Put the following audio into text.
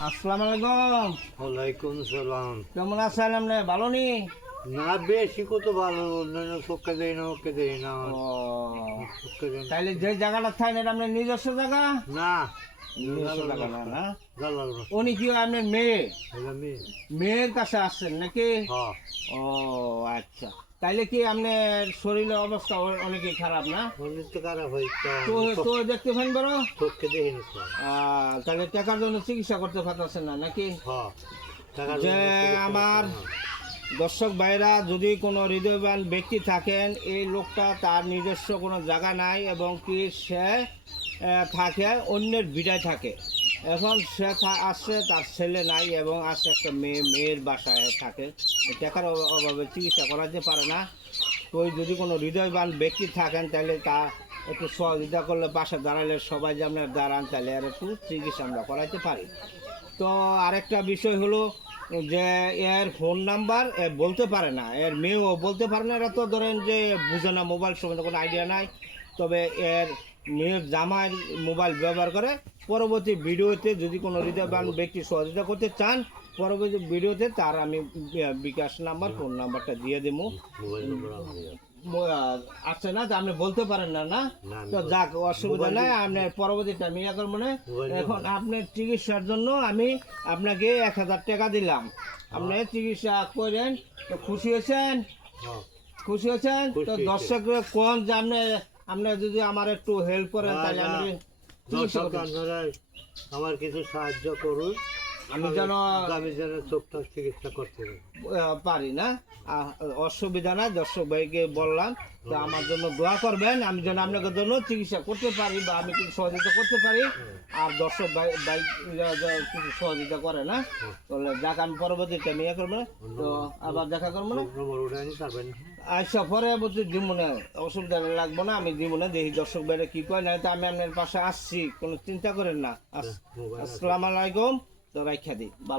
আসসালামু আলাইকুম। ওয়ালাইকুম সালাম। কেমন আছেন আপনি? ভালো নি? না বেশি কত ভালো, অন্যান্য চোখে দেয় না, ওকে দেয় না, ও চোখে দেয় না। তাইলে যে জায়গাটা থাকেন এটা আপনার নিজস্ব জায়গা? না নিজস্ব জায়গা না, না? জালাল উনি কি আপনার মেয়ে? আমি মেয়ের কাছে আসছেন নাকি? হ্যাঁ ও আচ্ছা, তাইলে কি আপনার শরীরের অবস্থা অনেকই খারাপ না? অনেক তো খারাপ হয়েছে, তো তো দেখতে পান বড়, চোখে দেখি না তো। তাহলে টাকার জন্য চিকিৎসা করতে পারতেছেন না নাকি? হ্যাঁ টাকা যে আমার দর্শক ভাইরা, যদি কোনো হৃদয়বান ব্যক্তি থাকেন, এই লোকটা তার নিজস্ব কোনো জায়গা নাই এবং কি সে থাকে অন্যের বিটায় থাকে। এখন সে আসছে, তার ছেলে নাই এবং আসছে একটা মেয়ের বাসায় থাকে, টাকার অভাবে চিকিৎসা করাতে পারে না। তো যদি কোনো হৃদয়বান ব্যক্তি থাকেন তাহলে তা একটু সহযোগিতা করলে, পাশে দাঁড়ালে, সবাই যে আপনার দাঁড়ান, তাহলে আর একটু চিকিৎসা আমরা করাইতে পারি। তো আরেকটা বিষয় হলো যে এর ফোন নাম্বার বলতে পারে না, এর মেয়েও বলতে পারে না। এরা তো ধরেন যে বুঝে না, মোবাইল সম্বন্ধে কোনো আইডিয়া নাই। তবে এর মেয়ের জামাই মোবাইল ব্যবহার করে। পরবর্তী ভিডিওতে যদি কোনো হৃদয়বান ব্যক্তি সহযোগিতা করতে চান, পরবর্তী ভিডিওতে তার আমি বিকাশ নাম্বার, ফোন নাম্বারটা দিয়ে দেবো। মোবাইল নম্বর আমার আচ্ছা, না তো আপনি বলতে পারেন না, না? তো যাক, অসুবিধা নাই, আপনি পরবর্তীতে আমি ইয়ে করবো না। এখন আপনার চিকিৎসার জন্য আমি আপনাকে 1000 টাকা দিলাম, আপনি চিকিৎসা করেন। তো খুশি হয়েছেন? হ্যাঁ খুশি হয়েছেন? তো খুশি। দর্শকরা কোন যে আপনি যদি আমার একটু হেল্প করেন তাহলে আমি চিকিৎসা দর্শক করতে- আপনারা আমার কিছু সাহায্য করুন, আমি যেন আমি যেন চোখটা চিকিৎসা করতে পারি। পারি না। অসুবিধা নাই, দর্শক ভাইকে বললাম। তো আমার জন্য দোয়া করবেন, আমি যেন আপনাদের জন্য চিকিৎসা করতে পারি বা আমি কিছু সহযোগিতা করতে পারি। আর দর্শক ভাই কিছু সহযোগিতা করে না, তাহলে যাক, আমি পরবর্তীতে আমি ইয়ে করবো না। তো আবার দেখা করবো না। নম্বর উঠে আনি পারবেন। আচ্ছা, পরে বলছি জীবনে অসুবিধা লাগবো না, আমি জীবনে দেখি দর্শক ভাইরা কি কয়, না তো আমি আপনার পাশে আসছি, কোনো চিন্তা করেন না। আসসালামু আলাইকুম। তো রাখা দিই ভালো।